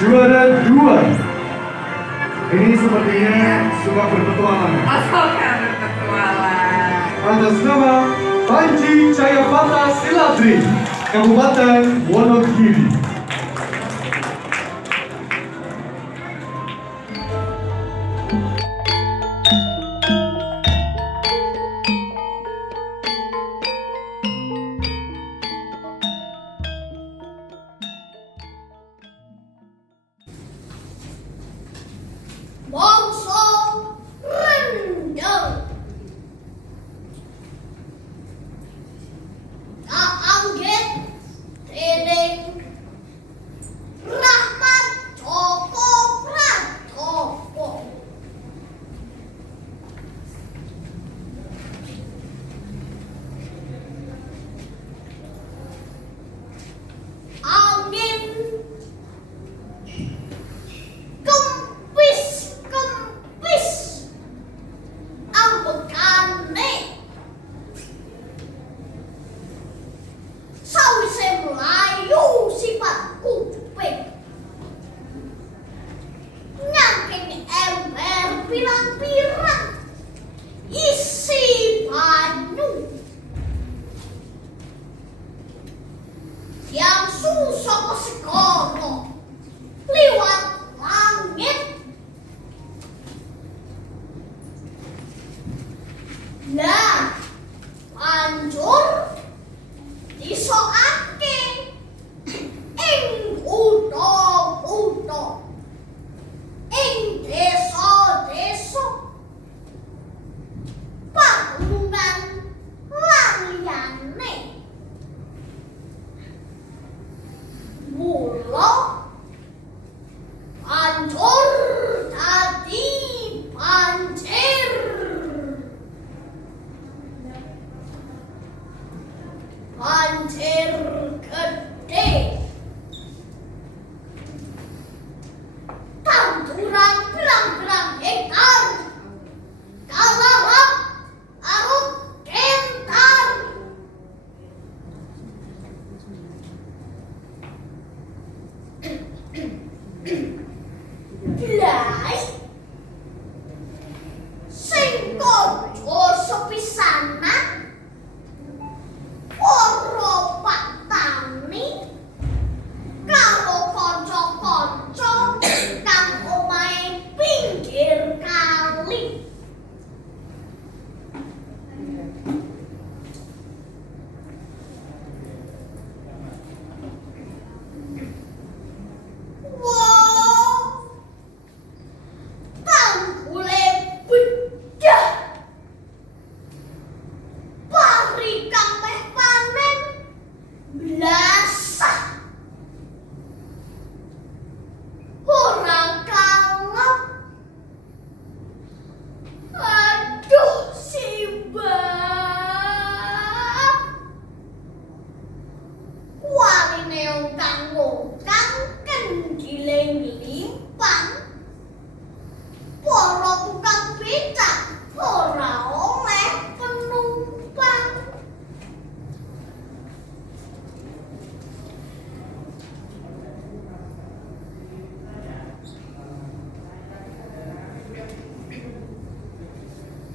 Juara 2. Ini sepertinya suka berpetualang. Suka berpetualang. Atas nama Panji Cayapata Silatri, Kabupaten Wonogiri. Bangsa rendang tak angget dening Rahmat Joko Pratopo. Angin kempis ambekane sawise mlayu sifat kuping nyangkene ember pirang-pirang isi banyu yang susah segoro liwat langit. Nah, banjur disokake ing kutha-kutha, ing desa-desa, pagunungan lan liyane. Mula banjur dadi banjir. Banjir gede, tanduran berang-berang hektar, kalarap arut kentar. Blai sing kaja sepisanan ora paktani karo kanca-kanca kang omahe pinggir kali. Wah, tanggule bedah pari kang meh panen blasah ora kalap. Aduh Simbah, kuarine ungkang-ungkang kendiling limpang, para tukang becak ora oleh penumpang.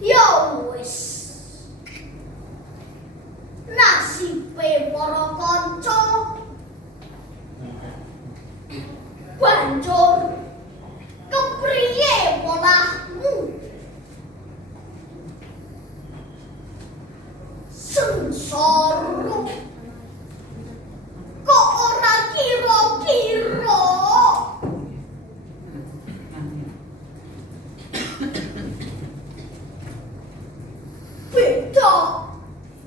Ya wis, nasibe para kanca banjur kepriye polahmu? Sengsara kok ora kira-kira. Beda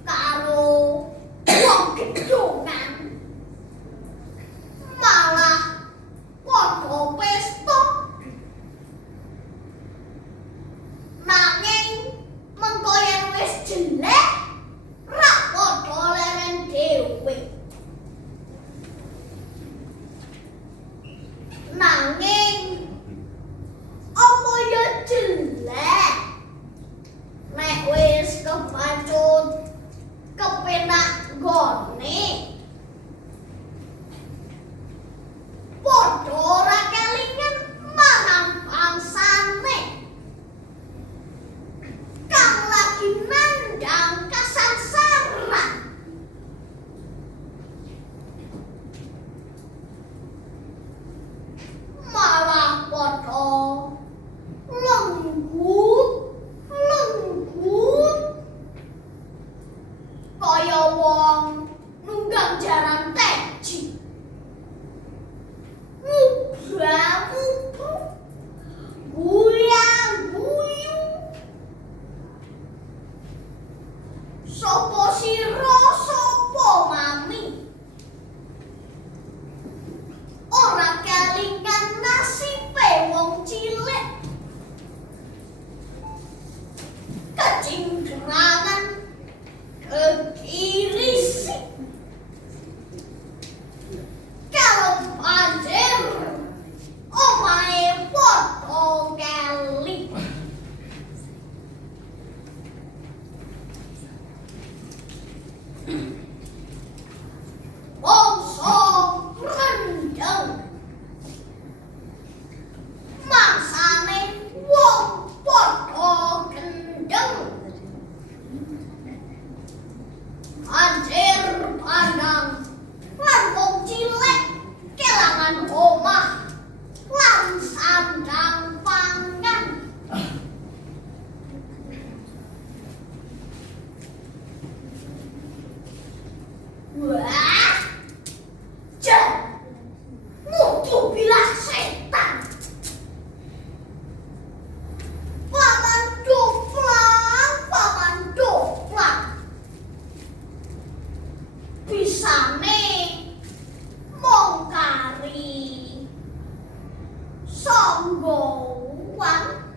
karo wong gedhongan, malah padha pesta. nggo uang